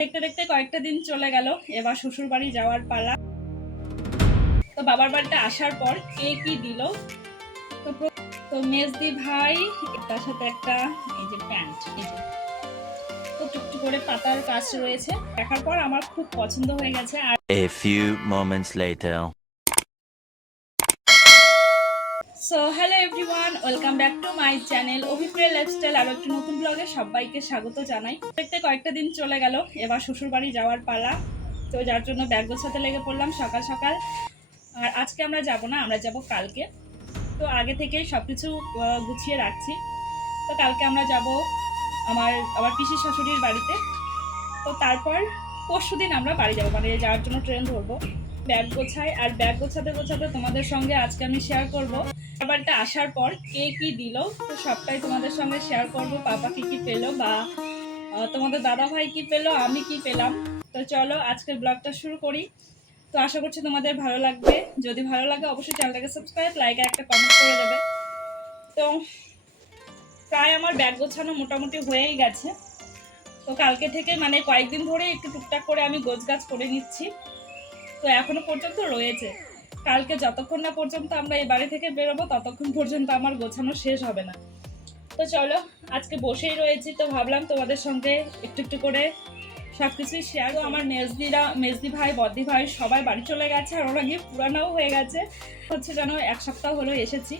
দেখতে দেখতে কয়েকটা দিন চলে গেল, এবার শ্বশুর বাড়ি যাওয়ার পালা। তো বাবার বাড়িতে আসার পর কে কি দিল, তো মেজদি ভাই, তার সাথে একটা এই যে প্যান্ট, এই যে তো টুকটু করে পাতার কাজ রয়েছে। দেখার পর আমার খুব পছন্দ হয়ে গেছে। আর A few moments later. So hello everyone, welcome back to my channel Abhipriya lifestyle. আরও একটি নতুন ব্লগে সবাইকে স্বাগত জানাই। দেখতে কয়েকটা দিন চলে গেল, এবার শ্বশুর বাড়ি যাওয়ার পালা। তো যার জন্য ব্যাগ গোছাতে লেগে পড়লাম সকাল সকাল। আর আজকে আমরা যাব না, আমরা যাব কালকে। তো আগে থেকেই সব কিছু গুছিয়ে রাখছি। তো কালকে আমরা যাব আমার পিসির শাশুড়ির বাড়িতে। তো তারপর পরশুদিন আমরা বাড়ি যাবো, মানে যাওয়ার জন্য ট্রেন ধরবো। ব্যাগ গোছাই, আর ব্যাগ গোছাতে গোছাতে তোমাদের সঙ্গে আজকে আমি শেয়ার করব বাড়িতে আসার পর কে কি দিল। তো সবটাই তোমাদের সঙ্গে শেয়ার করব। পাপা কি কি পেলো, বা তোমাদের দাদা ভাই কি পেলো, আমি কি পেলাম। তো চলো আজকের ব্লগটা শুরু করি। তো আশা করছি তোমাদের ভালো লাগবে। যদি ভালো লাগে অবশ্যই চ্যানেলটাকে সাবস্ক্রাইব, লাইক আর একটা কমেন্ট করে দেবে। তো প্রায় আমার ব্যাগ গোছানো মোটামুটি হয়েই গেছে। তো কালকে থেকে মানে কয়েকদিন ধরে একটু টুকটাক করে আমি গোছগাছ করে নিচ্ছি। তো এখনো পর্যন্ত রয়েছে। কালকে যতক্ষণ না পর্যন্ত আমরা এই বাড়ি থেকে বেরোবো ততক্ষণ পর্যন্ত আমার গোছানো শেষ হবে না। তো চলো আজকে বসেই রয়েছি, তো ভাবলাম তোমাদের সঙ্গে একটু একটু করে সব কিছুই শেয়ার। আমার মেজদি ভাই, বদ্দি ভাই সবাই বাড়ি চলে গেছে, আর ওরা গিয়ে পুরানোও হয়ে গেছে। হচ্ছে যেন এক সপ্তাহ হলো এসেছি।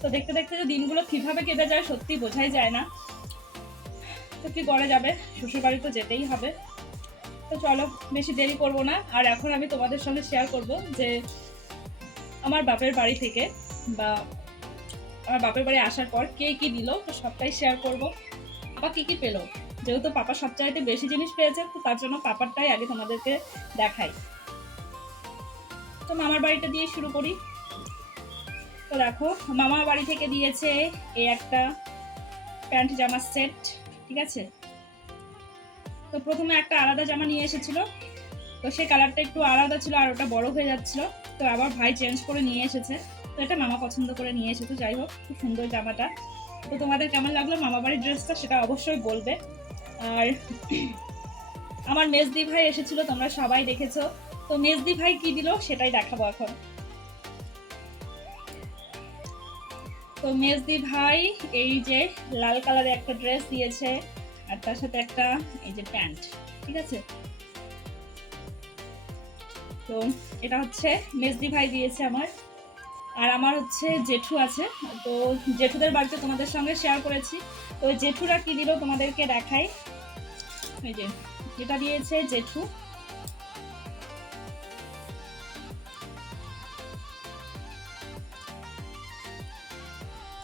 তো দেখতে দেখতে যে দিনগুলো কীভাবে কেটে যায় সত্যি বোঝাই যায় না। তো কি করা যাবে, শ্বশুরবাড়ি তো যেতেই হবে। তো চলো বেশি দেরি করবো না। আর এখন আমি তোমাদের সঙ্গে শেয়ার করব যে আমার বাপের বাড়ি থেকে বা আমার বাপের বাড়ি আসার পর কে কি দিল, তো সবটাই শেয়ার করব। পাপা কি কি পেলো, যেহেতু পাপা সবচাইতে বেশি জিনিস পেয়েছে, তো তার জন্য পাপারটাই আগে তোমাদেরকে দেখাই। তো মামার বাড়িটা দিয়ে শুরু করি। তো দেখো, মামার বাড়ি থেকে দিয়েছে এই একটা প্যান্ট জামার সেট, ঠিক আছে। তো প্রথমে একটা আলাদা জামা নিয়ে এসেছিল, তো সেই কালারটা একটু আলাদা ছিল আর ওটা বড় হয়ে যাচ্ছিল। তো আবার ভাই চেঞ্জ করে নিয়ে এসেছে। তো এটা মামা পছন্দ করে নিয়ে এসেছে। যাই হোক, খুব সুন্দর জামাটা। তো তোমাদের কেমন লাগলো মামা বাড়ির ড্রেসটা সেটা অবশ্যই বলবে। আর আমার মেজদি ভাই এসেছিল, তোমরা সবাই দেখেছো। তো মেজদি ভাই কি দিল সেটাই দেখাবো এখন। তো মেজদি ভাই এই যে লাল কালারের একটা ড্রেস দিয়েছে, আর তার সাথে একটা এই যে প্যান্ট, ঠিক আছে। তো এটা হচ্ছে মেজদি ভাই দিয়েছে আমার। আর আমার হচ্ছে জেঠু আছে, তো জেঠুদের বাড়িতে তোমাদের সঙ্গে শেয়ার করেছি। তো জেঠুরা কি দিল তোমাদেরকে দেখাই। এই যে এটা দিয়েছে জেঠু।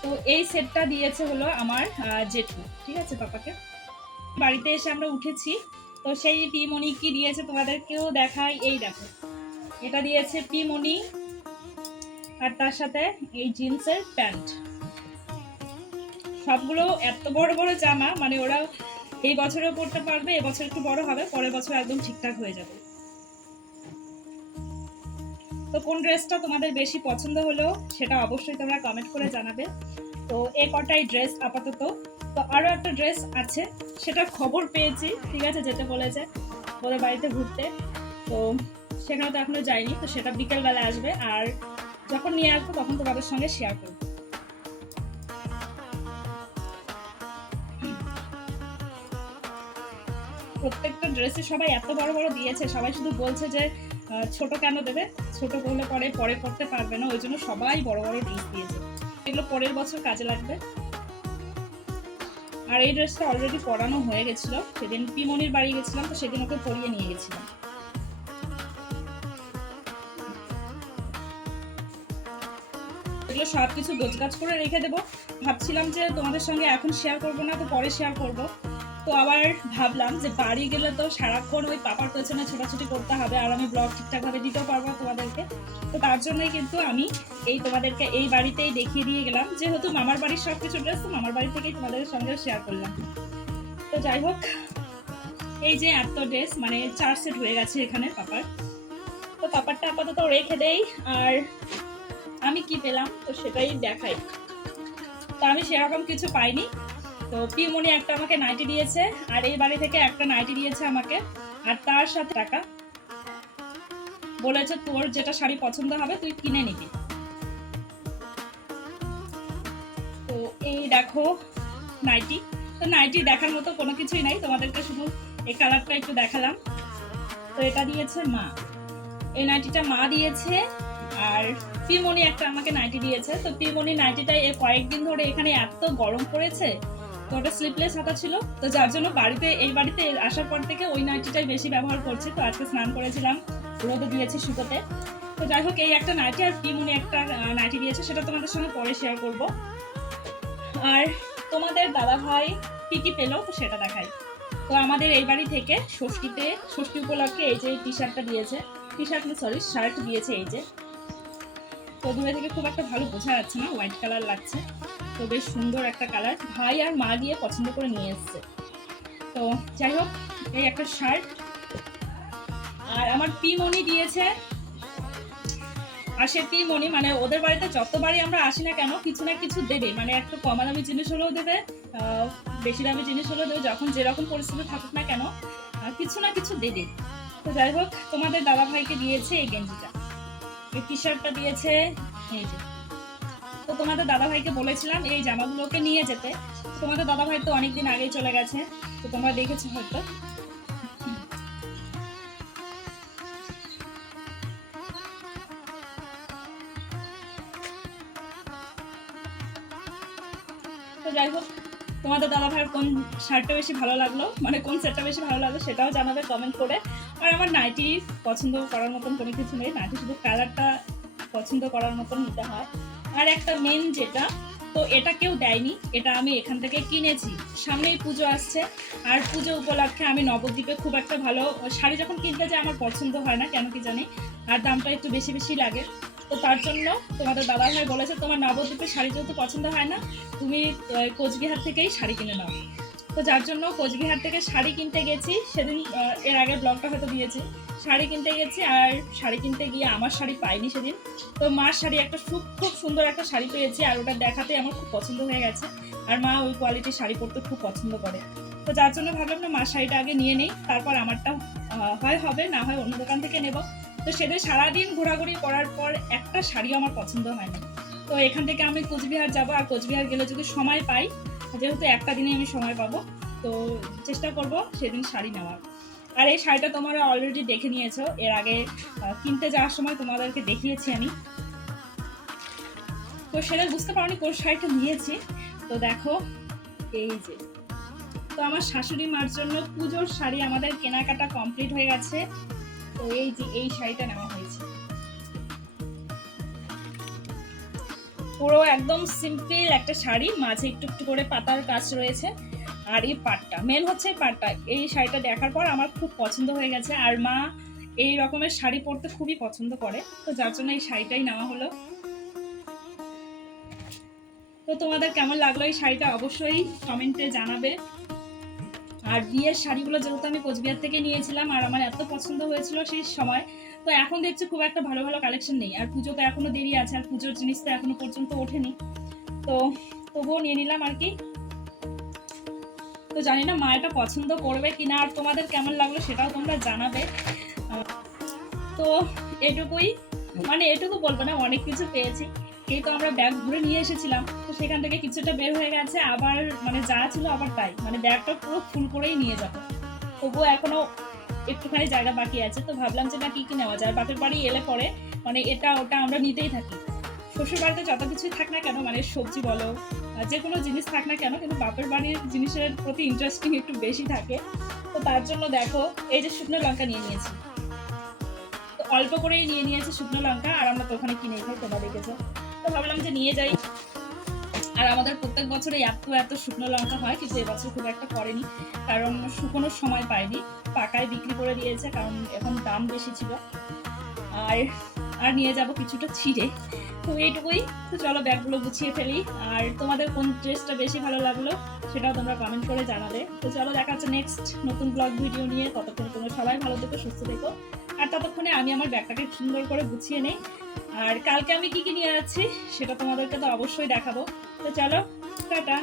তো এই সেটটা দিয়েছে হলো আমার জেঠু, ঠিক আছে, পাপাকে। বাড়িতে এসে আমরা উঠেছি, তো সেই পিমনি কি দিয়েছে তোমাদেরকেও দেখাই। এই দেখো, এটা দিয়েছে পিমনি, আর তার সাথে এই জিন্সের প্যান্ট। সবগুলো এত বড় বড় জামা, মানে ওরা এই বছরেও পড়তে পারবে, এবছর একটু বড় হবে, পরের বছর একদম ঠিকঠাক হয়ে যাবে। তো কোন ড্রেসটা তোমাদের বেশি পছন্দ হলো সেটা অবশ্যই তোমরা কমেন্ট করে জানাবে। তো এই কটাই ড্রেস আপাতত। তো আরও একটা ড্রেস আছে, সেটা খবর পেয়েছি, ঠিক আছে, যেতে বলেছে ওদের বাড়িতে ঘুরতে। তো সেখানে তো এখনো যাইনি, তো সেটা বিকেলবেলা আসবে, আর যখন নিয়ে আসবো তখন তোমাদের সঙ্গে শেয়ার করবো। প্রত্যেকটা ড্রেসে সবাই এত বড় বড় দিয়েছে, সবাই শুধু বলছে যে ছোট কেন দেবে, ছোট করলে পরে পড়তে পারবে না, ওই জন্য সবাই বড় বড় ড্রেস দিয়েছে। এগুলো পরের বছর কাজে লাগবে। আর এই ড্রেসটা অলরেডি পরানো হয়ে গেছিলো, সেদিন পিমনির বাড়ি গেছিলাম, তো সেদিন ওকে পরিয়ে নিয়ে গেছিলাম। এগুলো সব কিছু গোছগাছ করে রেখে দেবো। ভাবছিলাম যে তোমাদের সঙ্গে এখন শেয়ার করবো না, তো পরে শেয়ার করবো। তো আবার ভাবলাম যে বাড়ি গেলে তো সারাক্ষণ ওই পাপার পেছনে ছোটাছুটি করতে হবে, আর আমি ব্লগ ঠিকঠাকভাবে দিতেও পারবো তোমাদেরকে। তো তার জন্যই কিন্তু আমি তোমাদেরকে এই বাড়িতেই দেখিয়ে দিয়ে গেলাম, যেহেতু মামার বাড়ির সব কিছু ড্রেস, তো মামার বাড়ি থেকেই তোমাদের সঙ্গে শেয়ার করলাম। তো যাই হোক, এই যে এত ড্রেস, মানে 4 সেট হয়ে গেছে এখানে পাপার। তো পাপারটা আপাতত রেখে দেই, আর আমি কি পেলাম তো সেটাই দেখাই। তো আমি সেরকম কিছু পাইনি। তো পিমনি একটা আমাকে নাইটি দিয়েছে, আর এই বাড়ি থেকে একটা নাইটি দিয়েছে আমাকে। আর তার সাথে টাকা বলেছে তোর যেটা শাড়ি পছন্দ হবে তুই কিনে নিবি। তো এই দেখো নাইটি। তো নাইটি দেখার মতো কোনো কিছুই নাই, তোমাদেরকে শুধু এই কালারটা একটু দেখালাম। তো এটা দিয়েছে মা, এই নাইটিটা মা দিয়েছে। আর পিমনি একটা আমাকে নাইটি দিয়েছে। তো পিমনি নাইটিটা এর কয়েকদিন ধরে এখানে এত গরম পড়েছে, তো ওটা স্লিপলেস হাতা ছিল, তো যার জন্য এই বাড়িতে আসার পর থেকে ওই নাইটিটাই বেশি ব্যবহার করছি। তো আজকে স্নান করেছিলাম, রোদে দিয়েছি শুকোতে। তো যাই হোক, এই একটা নাইটি আর পিমনি একটা নাইটি দিয়েছে, সেটা তোমাদের সঙ্গে পরে শেয়ার করব। আর তোমাদের দাদা ভাই কি কি পেলো তো সেটা দেখাই। তো আমাদের এই বাড়ি থেকে ষষ্ঠী উপলক্ষে এই যে টি শার্টটা দিয়েছে, শার্ট দিয়েছে এই যে। তো দূরে থেকে খুব একটা ভালো বোঝা যাচ্ছে না, হোয়াইট কালার লাগছে। তো বেশ সুন্দর একটা কালার, ভাই আর মা গিয়ে পছন্দ করে নিয়ে এসছে। তো যাই হোক, এই একটা শার্ট। আর আমার পিমনি দিয়েছে, আর সে পিমনি মানে ওদের বাড়িতে যতবারই আমরা আসি না কেন কিছু না কিছু দেবে, মানে একটু কম দামি জিনিস হলেও দেবে, বেশি দামি জিনিস হলেও দেবে, যখন যেরকম পরিস্থিতি থাকুক না কেন কিছু না কিছু দেবে। তো যাই হোক, তোমাদের দাদা ভাইকে দিয়েছে এই গেঞ্জিটা, এই টি শার্টটা দিয়েছে এই যে। তো তোমাদের দাদা ভাইকে বলেছিলাম এই জামাগুলোকে নিয়ে যেতে, তোমাদের দাদা ভাই তো অনেকদিন আগেই চলে গেছে, তো তোমরা দেখেছো হয়তো। তো যাই হোক, তোমাদের দাদা ভাইয়ের কোন শার্টটা বেশি ভালো লাগলো, মানে কোন সেটটা বেশি ভালো লাগলো সেটাও জানাবে কমেন্ট করে। আর আমার নাইটি পছন্দ করার মতন কোনো কিছু নেই, নাইটি শুধু কালারটা পছন্দ করার মতন নিতে হয়। আর একটা মেন যেটা, তো এটা কেউ দেয়নি, এটা আমি এখান থেকে কিনেছি। সামনেই পুজো আসছে, আর পুজো উপলক্ষে আমি নবদ্বীপে খুব একটা ভালো শাড়ি যখন কিনতে যাই আমার পছন্দ হয় না কেন কি জানি, আর দামটা একটু বেশি বেশি লাগে। তো তার জন্য তোমাদের দাদা ভাই বলেছে তোমার নবদ্বীপের শাড়ি যেহেতু পছন্দ হয় না, তুমি কোচবিহার থেকেই শাড়ি কিনে নাও। তো যার জন্য কোচবিহার থেকে শাড়ি কিনতে গেছি সেদিন, এর আগের ব্লগটা হয়তো দিয়েছি, শাড়ি কিনতে গেছি। আর শাড়ি কিনতে গিয়ে আমার শাড়ি পাইনি সেদিন, তো মার শাড়ি একটা খুব সুন্দর একটা শাড়ি পেয়েছি, আর ওটা দেখাতে আমার খুব পছন্দ হয়ে গেছে। আর মা ওই কোয়ালিটির শাড়ি পরতে খুব পছন্দ করে, তো যার জন্য ভাবলাম না মার শাড়িটা আগে নিয়ে নেই, তারপর আমারটা হয় হবে, না হয় অন্য দোকান থেকে নেব। তো সেদিন সারাদিন ঘোরাঘুরি করার পর একটা শাড়িও আমার পছন্দ হয়নি। তো এখান থেকে আমি কোচবিহার যাব, আর কোচবিহার গেলে যদি সময় পাই, যেহেতু একটা দিনে আমি সময় পাবো, তো চেষ্টা করব সেদিন শাড়ি নেওয়ার। আর এই শাড়িটা তোমরা অলরেডি দেখে নিয়েছো, এর আগে কিনতে যাওয়ার সময় তোমাদেরকে দেখিয়েছি আমি, তো সেটা বুঝতে পারোনি কোন শাড়িটা নিয়েছি। তো দেখো এই যে, তো আমার শাশুড়ি মার জন্য পুজোর শাড়ি আমাদের কেনাকাটা কমপ্লিট হয়ে গেছে। তো এই যে এই শাড়িটা নেওয়া হয়েছে, পুরো একদম সিম্পল একটা শাড়ি, মাঝে একটু একটু করে পাতার কাজ রয়েছে। আর এই পাটটা মেন হচ্ছে, পাটটা এই শাড়িটা দেখার পর আমার খুব পছন্দ হয়ে গেছে। আর মা এই রকমের শাড়ি পরতে খুবই পছন্দ করে, তো যার জন্য এই শাড়িটাই নেওয়া হলো। তো তোমাদের কেমন লাগলো এই শাড়িটা অবশ্যই কমেন্টে জানাবে। আর বিয়ের শাড়িগুলো যেহেতু আমি কোচবিহার থেকে নিয়েছিলাম আর আমার এত পছন্দ হয়েছিল সেই সময়, তো এখন দেখছি খুব একটা ভালো ভালো কালেকশন নেই, আর পুজো তো এখনো দেরি আছে, আর পুজোর জিনিস তো এখনো পর্যন্ত ওঠেনি, তো তবুও নিয়ে নিলাম আর কি। তো জানি না মা এটা পছন্দ করবে কিনা, আর তোমাদের কেমন লাগলো সেটাও তোমরা জানাবে। তো এটুকুই, মানে এটুকু বলবো না, অনেক কিছু পেয়েছি। কিন্তু আমরা ব্যাগ ঘুরে নিয়ে এসেছিলাম, তো সেখান থেকে কিছুটা বের হয়ে গেছে, আবার মানে যা ছিল আবার তাই, মানে ব্যাগটা পুরো ফুল করেই নিয়ে যাবো। তবুও এখনো একটুখানি জায়গা বাকি আছে, তো ভাবলাম যে না কি কি নেওয়া যায়। বাপের বাড়ি এলে পরে মানে এটা ওটা আমরা নিতেই থাকি, শ্বশুর বাড়িতে যত কিছুই থাক না কেন, মানে সবজি বলো যে কোনো জিনিস থাক না কেন, কিন্তু বাপের বাড়ির জিনিসের প্রতি ইন্টারেস্টিং একটু বেশি থাকে। তো তার জন্য দেখো এই যে শুকনো লঙ্কা নিয়ে নিয়েছি, তো অল্প করেই নিয়ে নিয়েছি শুকনো লঙ্কা, আর আমরা তো ওখানে কিনেই খাই, তোমরা দেখেছো। তো ভাবলাম যে নিয়ে যাই। আর আমাদের প্রত্যেক বছরে এত এত শুকনো লঙ্কা হয়, কিন্তু এবছর খুব একটা করেনি, কারণ শুকনোর সময় পাইনি, পাকায় বিক্রি করে দিয়েছে, কারণ এখন দাম বেশি ছিল। আর আর নিয়ে যাব কিছুটা ছিঁড়ে। তো এইটুকুই। তো চলো ব্যাগগুলো গুছিয়ে ফেলি। আর তোমাদের কোন ড্রেসটা বেশি ভালো লাগলো সেটাও তোমরা কমেন্ট করে জানাবে। তো চলো দেখা হচ্ছে নেক্সট নতুন ব্লগ ভিডিও নিয়ে। ততক্ষণে তোমরা সবাই ভালো থেকো, সুস্থ থেকো। আর ততক্ষণে আমি আমার ব্যাগটাকে সুন্দর করে গুছিয়ে নেই। আর কালকে আমি কি কি নিয়ে যাচ্ছি সেটা তোমাদেরকে তো অবশ্যই দেখাবো। তো চলো টাটা।